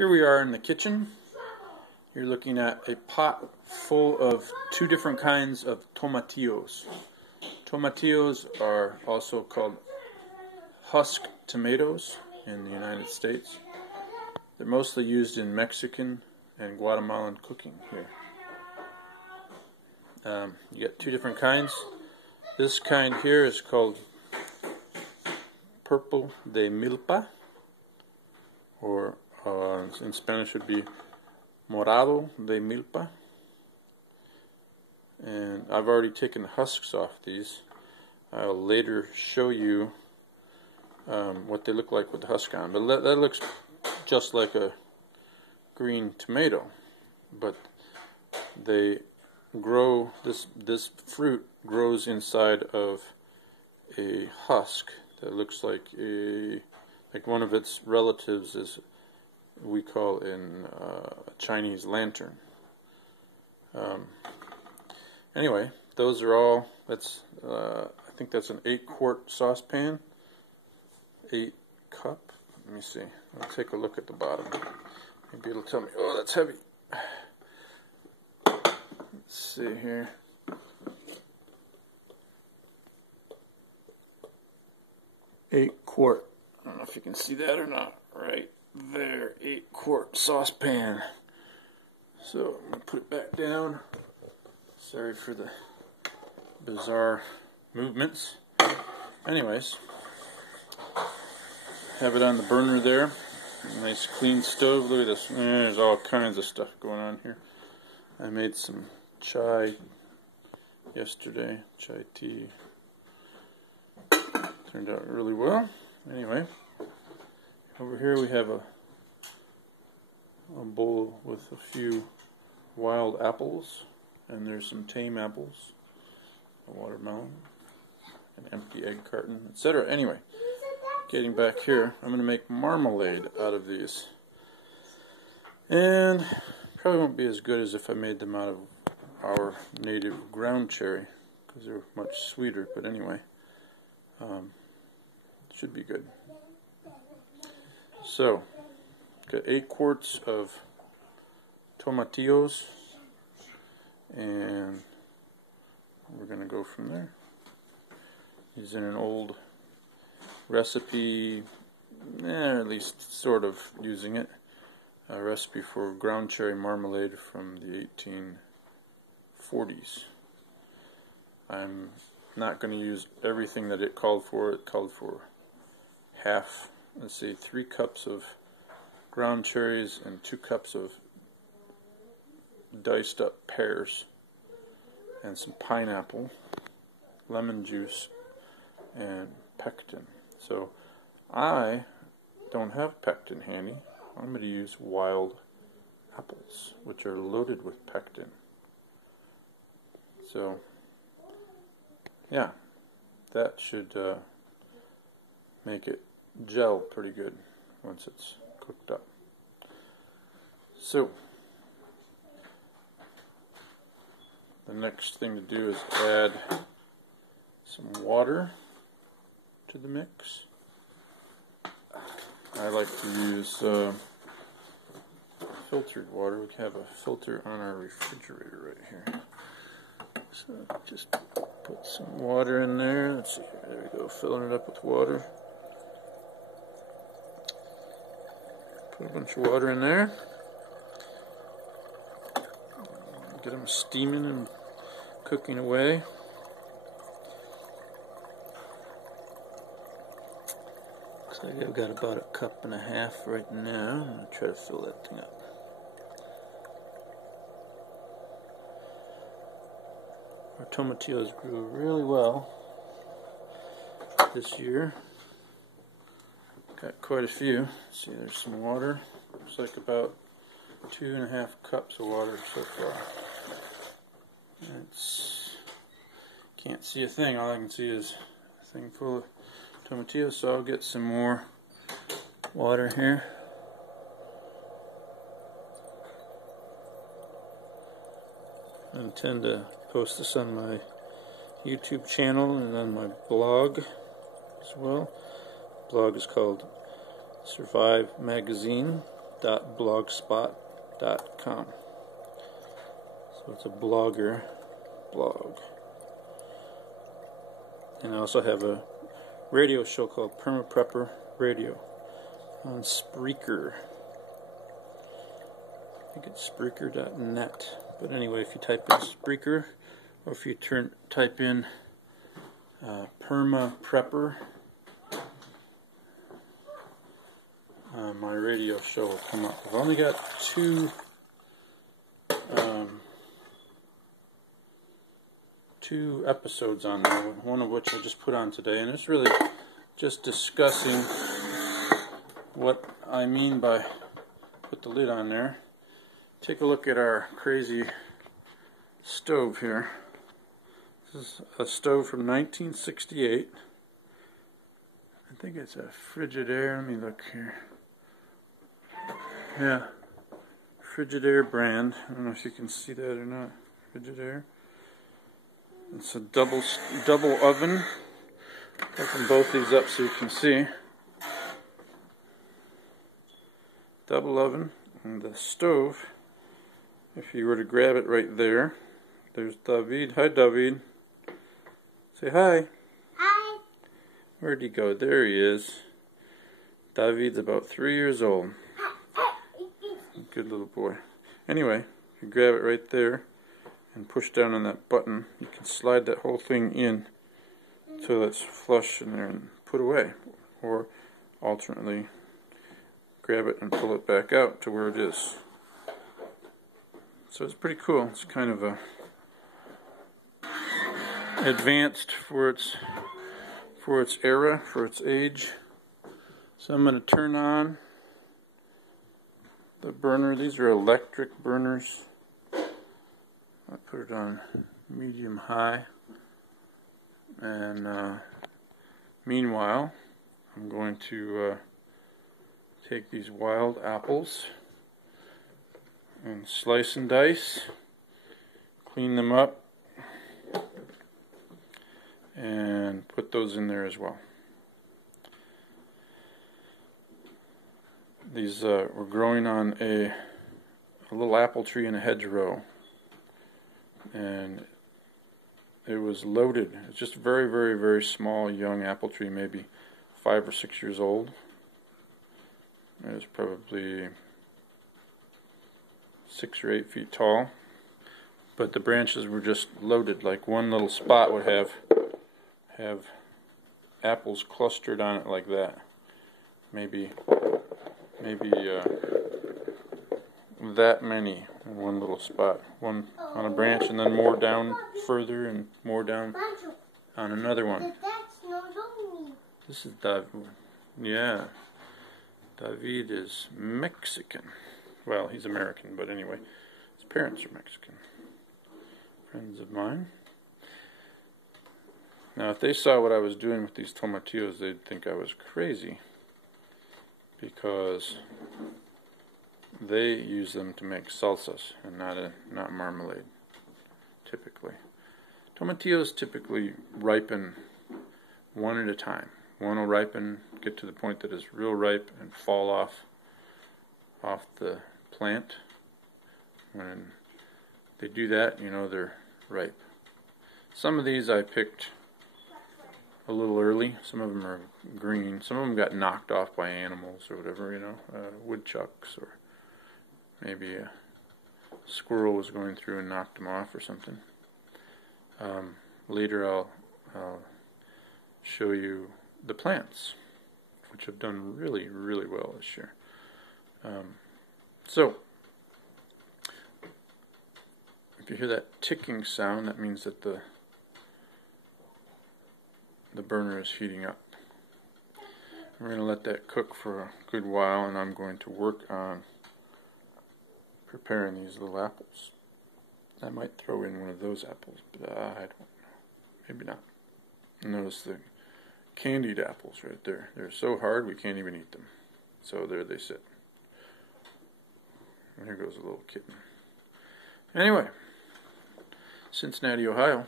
Here we are in the kitchen. You're looking at a pot full of two different kinds of tomatillos. Tomatillos are also called husk tomatoes in the United States. They're mostly used in Mexican and Guatemalan cooking here. You get two different kinds. This kind here is called purple de milpa, or in Spanish would be morado de milpa. And I've already taken the husks off these. I'll later show you what they look like with the husk on. But that looks just like a green tomato, but they grow, this fruit grows inside of a husk that looks like one of its relatives is we call in Chinese lantern. Anyway, those are all, that's I think that's an 8-quart saucepan, 8 cup. Let me see, I'll take a look at the bottom. Maybe it'll tell me, oh, that's heavy. Let's see here. Eight quart. I don't know if you can see that or not. Right there, 8-quart saucepan. So I'm gonna put it back down. Sorry for the bizarre movements. Anyways, have it on the burner there. Nice clean stove. Look at this. There's all kinds of stuff going on here. I made some chai yesterday, chai tea. Turned out really well. Anyway, over here we have a bowl with a few wild apples, and there's some tame apples, a watermelon, an empty egg carton, etc. Anyway, getting back here, I'm going to make marmalade out of these. And probably won't be as good as if I made them out of our native ground cherry, because they're much sweeter, but anyway, should be good. So, got 8 quarts of tomatillos, and we're going to go from there. Using an old recipe, at least sort of using it, a recipe for ground cherry marmalade from the 1840s. I'm not going to use everything that it called for. It called for half, let's say 3 cups of ground cherries and 2 cups of diced up pears and some pineapple, lemon juice, and pectin. So I don't have pectin handy. I'm going to use wild apples, which are loaded with pectin. So yeah, that should make it gel pretty good once it's cooked up. So the next thing to do is add some water to the mix. I like to use filtered water. We have a filter on our refrigerator right here. So just put some water in there. Let's see, there we go, filling it up with water. Put a bunch of water in there. Get them steaming and cooking away. Looks like I've got about 1.5 cups right now. I'm going to try to fill that thing up. Our tomatillos grew really well this year. Got quite a few. See, there's some water. Looks like about 2.5 cups of water so far. Can't see a thing. All I can see is a thing full of tomatillos, so I'll get some more water here. I intend to post this on my YouTube channel and on my blog as well. The blog is called Survive Magazine. tomatillo.blogspot.com. So it's a blogger blog. And I also have a radio show called Perma Prepper Radio on Spreaker. I think it's Spreaker.net. But anyway, if you type in Spreaker, or if you type in Perma Prepper, my radio show will come up. I've only got two episodes on there, one of which I just put on today, and it's really just discussing what I mean by put the lid on there. Take a look at our crazy stove here. This is a stove from 1968. I think it's a Frigidaire. Let me look here. Yeah, Frigidaire brand. I don't know if you can see that or not. Frigidaire. It's a double oven. Open both these up so you can see. Double oven, and the stove. If you were to grab it right there, there's David. Hi, David. Say hi. Hi. Where'd he go? There he is. David's about 3 years old. Good little boy. Anyway, if you grab it right there and push down on that button, you can slide that whole thing in so it's flush in there and put away. Or alternately, grab it and pull it back out to where it is. So it's pretty cool. It's kind of a advanced for its era, for its age. So I'm going to turn on the burner. These are electric burners. I put it on medium high, and meanwhile I'm going to take these wild apples and slice and dice, clean them up, and put those in there as well. These were growing on a little apple tree in a hedgerow, and it was loaded. It's just a very, very, very small young apple tree, maybe 5 or 6 years old. It was probably 6 or 8 feet tall, but the branches were just loaded. Like one little spot would have apples clustered on it like that. Maybe that many in one little spot. One on a branch, and then more down further, and more down on another one. This is David. Yeah. David is Mexican. Well, he's American, but anyway, his parents are Mexican. Friends of mine. Now, if they saw what I was doing with these tomatillos, they'd think I was crazy, because they use them to make salsas and not marmalade, typically. Tomatillos typically ripen one at a time. One will ripen, get to the point that it's real ripe, and fall off the plant. When they do that, you know they're ripe. Some of these I picked a little early. Some of them are green. Some of them got knocked off by animals or whatever, you know, woodchucks, or maybe a squirrel was going through and knocked them off or something. Later I'll show you the plants, which have done really, really well this year. So, if you hear that ticking sound, that means that the burner is heating up. We're going to let that cook for a good while, and I'm going to work on preparing these little apples. I might throw in one of those apples, but I don't know. Maybe not. Notice the candied apples right there. They're so hard we can't even eat them. So there they sit. And here goes a little kitten. Anyway, Cincinnati, Ohio.